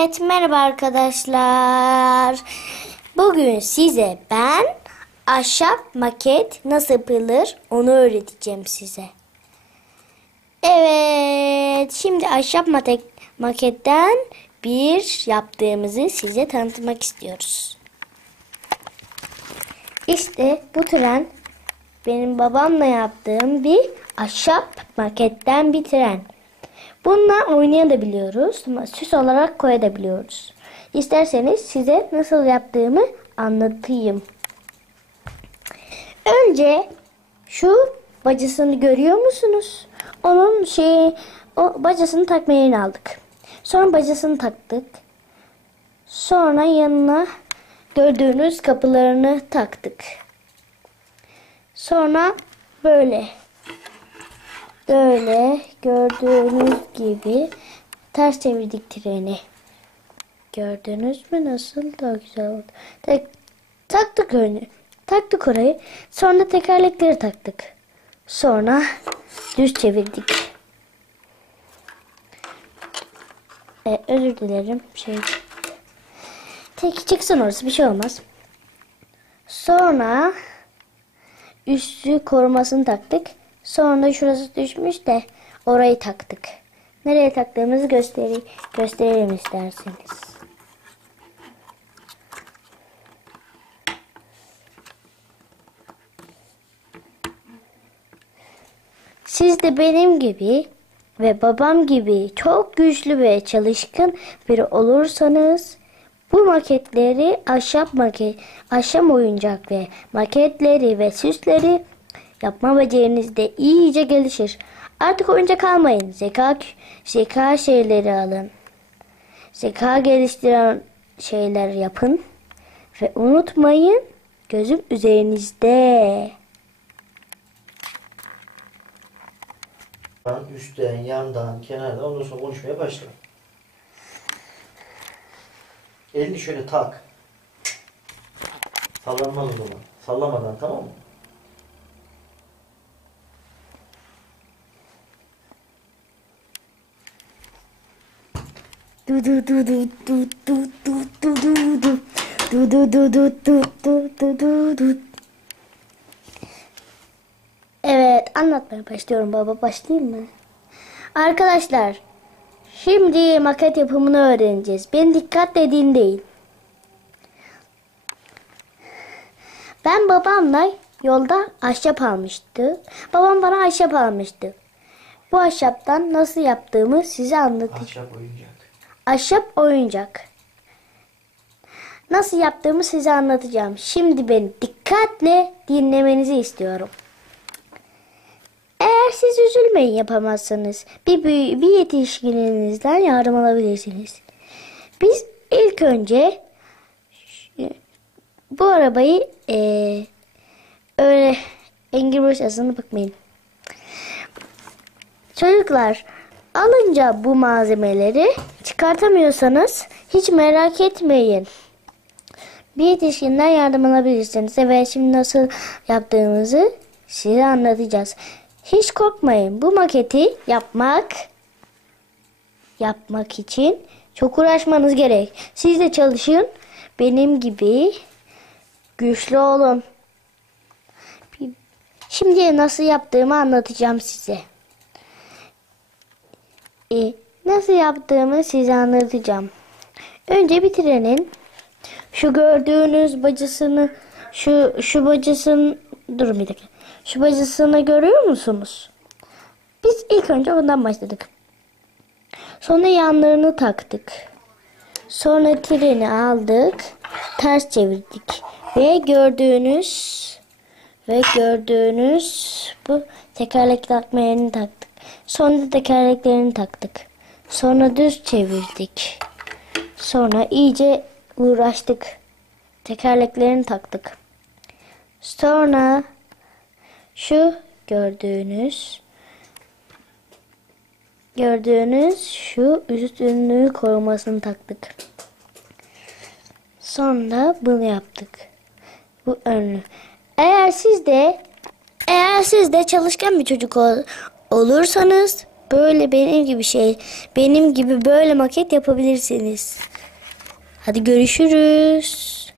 Evet, merhaba arkadaşlar. Bugün size ben ahşap maket nasıl yapılır onu öğreteceğim size. Evet, şimdi ahşap maket, maketten bir yaptığımızı size tanıtmak istiyoruz. İşte bu tren benim babamla yaptığım bir ahşap maketten bir tren. Bununla oynayabiliyoruz ama süs olarak koyabiliyoruz. İsterseniz size nasıl yaptığımı anlatayım. Önce şu bacasını görüyor musunuz? Onun şey o bacasını takma yerini aldık. Sonra bacasını taktık. Sonra yanına gördüğünüz kapılarını taktık. Sonra böyle Böyle gördüğünüz gibi ters çevirdik treni. Gördünüz mü nasıl daha güzel oldu. Tek, taktık önü. Taktık orayı. Sonra tekerlekleri taktık. Sonra düz çevirdik. Ee, özür dilerim. Şey. Tek çıksın orası bir şey olmaz. Sonra üstü korumasını taktık. Sonra şurası düşmüş de orayı taktık. Nereye taktığımızı gösteri gösterelim isterseniz. Siz de benim gibi ve babam gibi çok güçlü ve çalışkan biri olursanız bu maketleri ahşap maket, ahşap oyuncak ve maketleri ve süsleri Yapma beceriniz de iyice gelişir. Artık oyuncak almayın. Zeka, zeka şeyleri alın. Zeka geliştiren şeyler yapın. Ve unutmayın gözüm üzerinizde. Üstten, yandan, kenardan ondan sonra konuşmaya başla. Elini şöyle tak. Sallanmaz o zaman. Sallamadan tamam mı? Du du du du du du du du du du du du du du du du du du du Evet anlatmaya başlıyorum baba başlayayım mı? Arkadaşlar şimdi maket yapımını öğreneceğiz. Beni dikkatle dinleyin. Ben babamla yolda ahşap almıştı. Babam bana ahşap almıştı. Bu ahşaptan nasıl yaptığımı size anlatacağım. Ahşap oyuncak. Ahşap oyuncak. Nasıl yaptığımı size anlatacağım. Şimdi beni dikkatle dinlemenizi istiyorum. Eğer siz üzülmeyin yapamazsanız bir, bir yetişkininizden yardım alabilirsiniz. Biz ilk önce bu arabayı ee, öyle Angry Birds yazısına bakmayın. Çocuklar alınca bu malzemeleri çıkartamıyorsanız hiç merak etmeyin. Bir yetişkinden yardım alabilirsiniz. Evet şimdi nasıl yaptığımızı size anlatacağız. Hiç korkmayın. Bu maketi yapmak yapmak için çok uğraşmanız gerek. Siz de çalışın. Benim gibi güçlü olun. Şimdi nasıl yaptığımı anlatacağım size. E, nasıl yaptığımı size anlatacağım. Önce bir trenin şu gördüğünüz bacasını şu şu bacasını dur bir dakika. Şu bacasını görüyor musunuz? Biz ilk önce ondan başladık. Sonra yanlarını taktık. Sonra treni aldık. Ters çevirdik. Ve gördüğünüz ve gördüğünüz bu tekerlek takma yerini taktık. Sonra tekerleklerini taktık. Sonra düz çevirdik. Sonra iyice uğraştık. Tekerleklerini taktık. Sonra şu gördüğünüz gördüğünüz şu üstünlüğü korumasını taktık. Sonra bunu yaptık. Bu önlü. Eğer siz de eğer siz de çalışkan bir çocuk ol, olursanız Böyle benim gibi şey, benim gibi böyle maket yapabilirsiniz. Hadi görüşürüz.